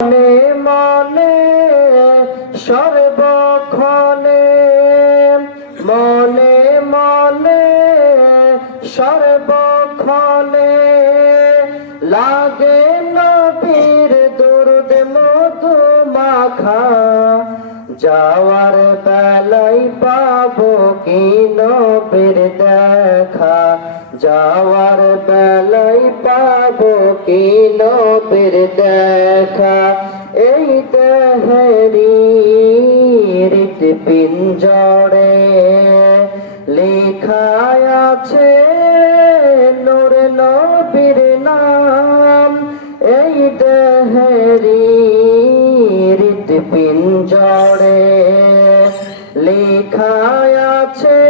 মনে মনে, সর্বক্ষণে মনে মনে, সর্বক্ষণে লাগে নবীর দুর্দ মধু মাখা। যাওয়ার বেলাই পাবো কি নবীর দেখা। যাওয়ার পাবো কি নবীর দেখা? এই দেহেরি রীত পিঞ্জরে লেখায় আছে নূর নবীর নাম। এই দেহেরি রীত পিঞ্জরে লেখায় আছে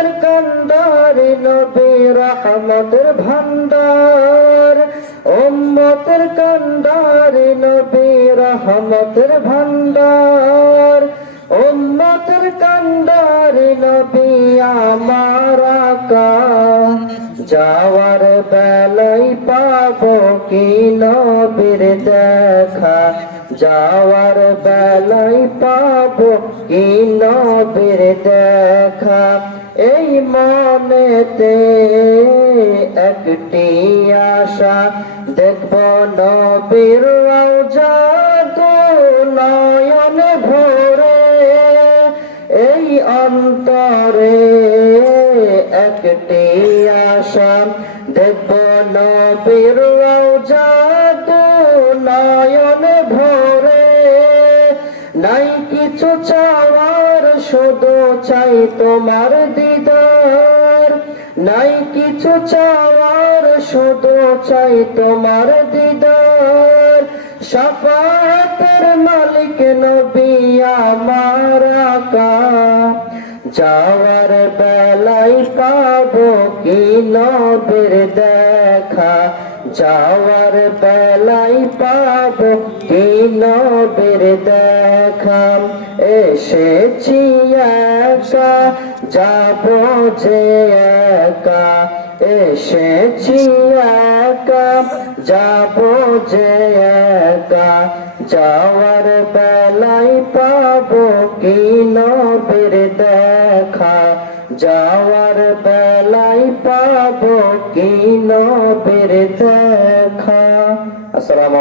উম্মতের কান্ডার, নবী রহমতের ভান্ডার। উম্মতের কান্ডার, নবী রহমতের ভান্ডার। উম্মতের কান্ডার, নবী আমার যাওয়ার বেলাই পাবো কি নবীর দেখা? যাওয়ার বেলাই পাবো কি নবীর দেখা? এই মনেতে একটি আশা দেখব নবীর তো নয়ন ভরে। এই অন্তরে একটি আশা দেখব নবীর তো নয়ন ভরে। নাই কিছু চাওয়ার শুধু চাই তোমার দিদার। নাই কিছু চাওয়ার, শুধু চাই তোমার দিদার। সাফাতের মালিক নবী আমার যাওয়ার বেলাই পাবো কি নবীর দেখা? যাওয়ার বেলাই পাবো কি নবীর দেখা। এসেছি একা, যাব যে একা। এসেছি একা, যাব যে একা। যাওয়ার বেলাই পাবো কি নবীর দেখা। যাওয়ার বেলাই পাবো কি নবীর দেখা। আসসালামু